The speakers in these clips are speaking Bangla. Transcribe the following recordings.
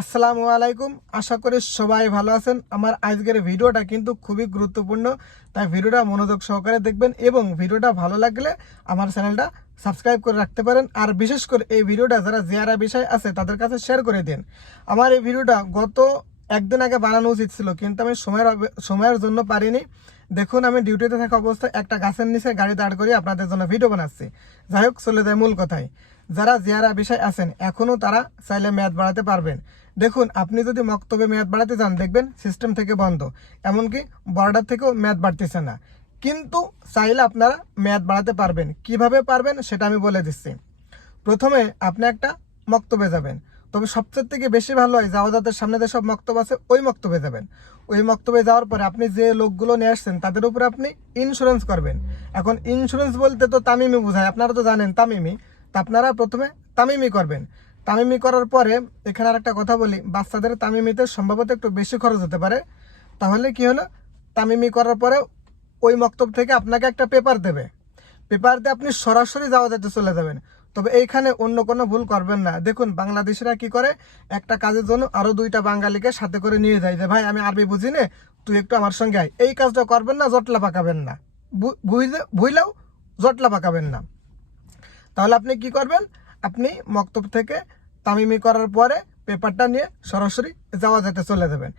আসসালামু আলাইকুম। আশা করি সবাই ভালো আছেন। আমার আজকের ভিডিওটা কিন্তু খুবই গুরুত্বপূর্ণ। তাই ভিডিওটা মনোযোগ সহকারে দেখবেন এবং ভিডিওটা ভালো লাগলে আমার চ্যানেলটা সাবস্ক্রাইব করে রাখতে পারেন। আর বিশেষ করে এই ভিডিওটা যারা জিয়ারা বিষয় আছে তাদের কাছে শেয়ার করে দিন। আমার এই ভিডিওটা গত একদিন আগে বানানো উচিত ছিল, কিন্তু আমি সময়ের সময়ের জন্য পারিনি। দেখুন, আমি ডিউটিতে থাকা অবস্থায় একটা গাছের নিচে গাড়ি দাঁড় করিয়ে আপনাদের জন্য ভিডিও বানাচ্ছি। যাই হোক, চলে যায় মূল কথায়। যারা জিয়ারা বিষয় আছেন এখনও তারা চাইলে মেয়াদ বাড়াতে পারবেন। দেখুন, আপনি যদি মক্তবে মেয়াদ বাড়াতে চান দেখবেন সিস্টেম থেকে বন্ধ। এমনকি বর্ডার থেকেও মেয়াদ বাড়তেছে না। কিন্তু চাইলে আপনারা মেয়াদ বাড়াতে পারবেন। কীভাবে পারবেন, সেটা আমি বলে দিচ্ছি। প্রথমে আপনি একটা মক্তবে যাবেন। তবে সবচেয়ে থেকে বেশি ভালো হয় জাওয়াদাতের সামনে যে সব মক্তব আছে, ওই মক্তবে যাবেন। ওই মক্তবে যাওয়ার পরে আপনি যে লোকগুলো নিয়ে আসছেন, তাদের উপরে আপনি ইন্স্যুরেন্স করবেন। এখন ইন্স্যুরেন্স বলতে তো তামিমি বোঝায়, আপনারা তো জানেন তামিমি তা আপনারা প্রথমে তামিমি করবেন। তামিমি করার পরে এখানে আর একটা কথা বলি, বাচ্চাদের তামিমিতে সম্ভবত একটু বেশি খরচ হতে পারে। তাহলে কি হলো? তামিমি করার পরে ওই মক্তব থেকে আপনাকে একটা পেপার দেবে। পেপার দিয়ে আপনি সরাসরি যাওয়া যেতে চলে যাবেন। তবে এইখানে অন্য কোনো ভুল করবেন না। দেখুন, বাংলাদেশিরা কি করে? একটা কাজের জন্য আরও দুইটা বাঙালিকে সাথে করে নিয়ে যায় যে, ভাই, আমি আরবি বুঝি নে, তুই একটু আমার সঙ্গে আয়। এই কাজটা করবেন না, জটলা পাকাবেন না। বুঝলেও জটলা পাকাবেন না। তাহলে আপনি কি করবেন? আপনি মক্তব থেকে তামিমি করার পরে পেপারটা নিয়ে সরাসরি যাওয়া যেতে চলে যাবেন।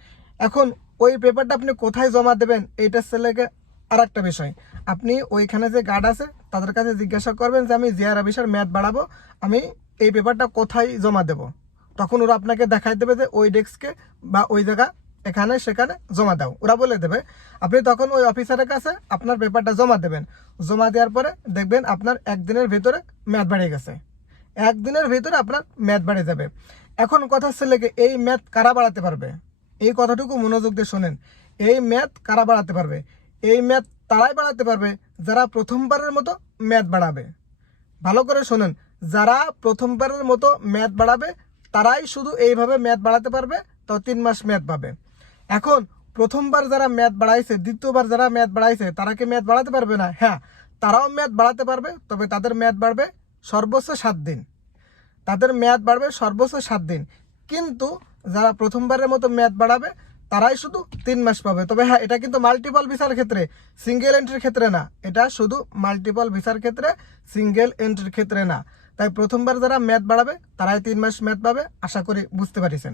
এখন ওই পেপারটা আপনি কোথায় জমা দেবেন? এইটার ছেলেকে আর একটা বিষয়। আপনি ওইখানে যে গার্ড আছে, তাদের কাছে জিজ্ঞাসা করবেন যে, আমি জিয়ার আবিসার ম্যাথ বাড়াবো, আমি এই পেপারটা কোথায় জমা দেব? তখন ওরা আপনাকে দেখাই দেবে যে, ওই ডেস্কে বা ওই জায়গা, এখানে, সেখানে জমা দাও। ওরা বলে দেবে। আপনি তখন ওই অফিসারের কাছে আপনার পেপারটা জমা দেবেন। জমা দেওয়ার পরে দেখবেন আপনার একদিনের ভিতরে ম্যাথ বেড়ে গেছে। একদিনের ভিতরে আপনার ম্যাথ বেড়ে যাবে। এখন কথা ছেলেকে, এই ম্যাথ কারা বাড়াতে পারবে? এই কথাটুকু মনোযোগ দিয়ে শোনেন। এই ম্যাথ কারা বাড়াতে পারবে? এই ম্যাথ তারাই বাড়াতে পারবে, যারা প্রথমবারের মতো ম্যাথ বাড়াবে। ভালো করে শোনেন, যারা প্রথমবারের মতো ম্যাথ বাড়াবে, তারাই শুধু এইভাবে ম্যাথ বাড়াতে পারবে, তো তিন মাস ম্যাথ পাবে। এখন, প্রথমবার যারা ম্যাথ বাড়াইছে, দ্বিতীয়বার যারা ম্যাথ বাড়াইছে, তারা কি ম্যাথ বাড়াতে পারবে না? হ্যাঁ তারাও ম্যাথ বাড়াতে পারবে, তবে তাদের ম্যাথ বাড়বে সর্বোচ্চ সাত দিন। তাদের মেয়াদ বাড়বে সর্বোচ্চ সাত দিন। কিন্তু, যারা প্রথমবারের মতো মেয়াদ বাড়াবে তারাই শুধু তিন মাস পাবে। তবে হ্যাঁ এটা কিন্তু মাল্টিপল ভিসার ক্ষেত্রে সিঙ্গেল এন্ট্রির ক্ষেত্রে না। এটা শুধু মাল্টিপল ভিসার ক্ষেত্রে সিঙ্গেল এন্ট্রির ক্ষেত্রে না। তাই প্রথমবার যারা ম্যাথ বাড়াবে, তারাই তিন মাস ম্যাথ পাবে, আশা করি বুঝতে পারিছেন।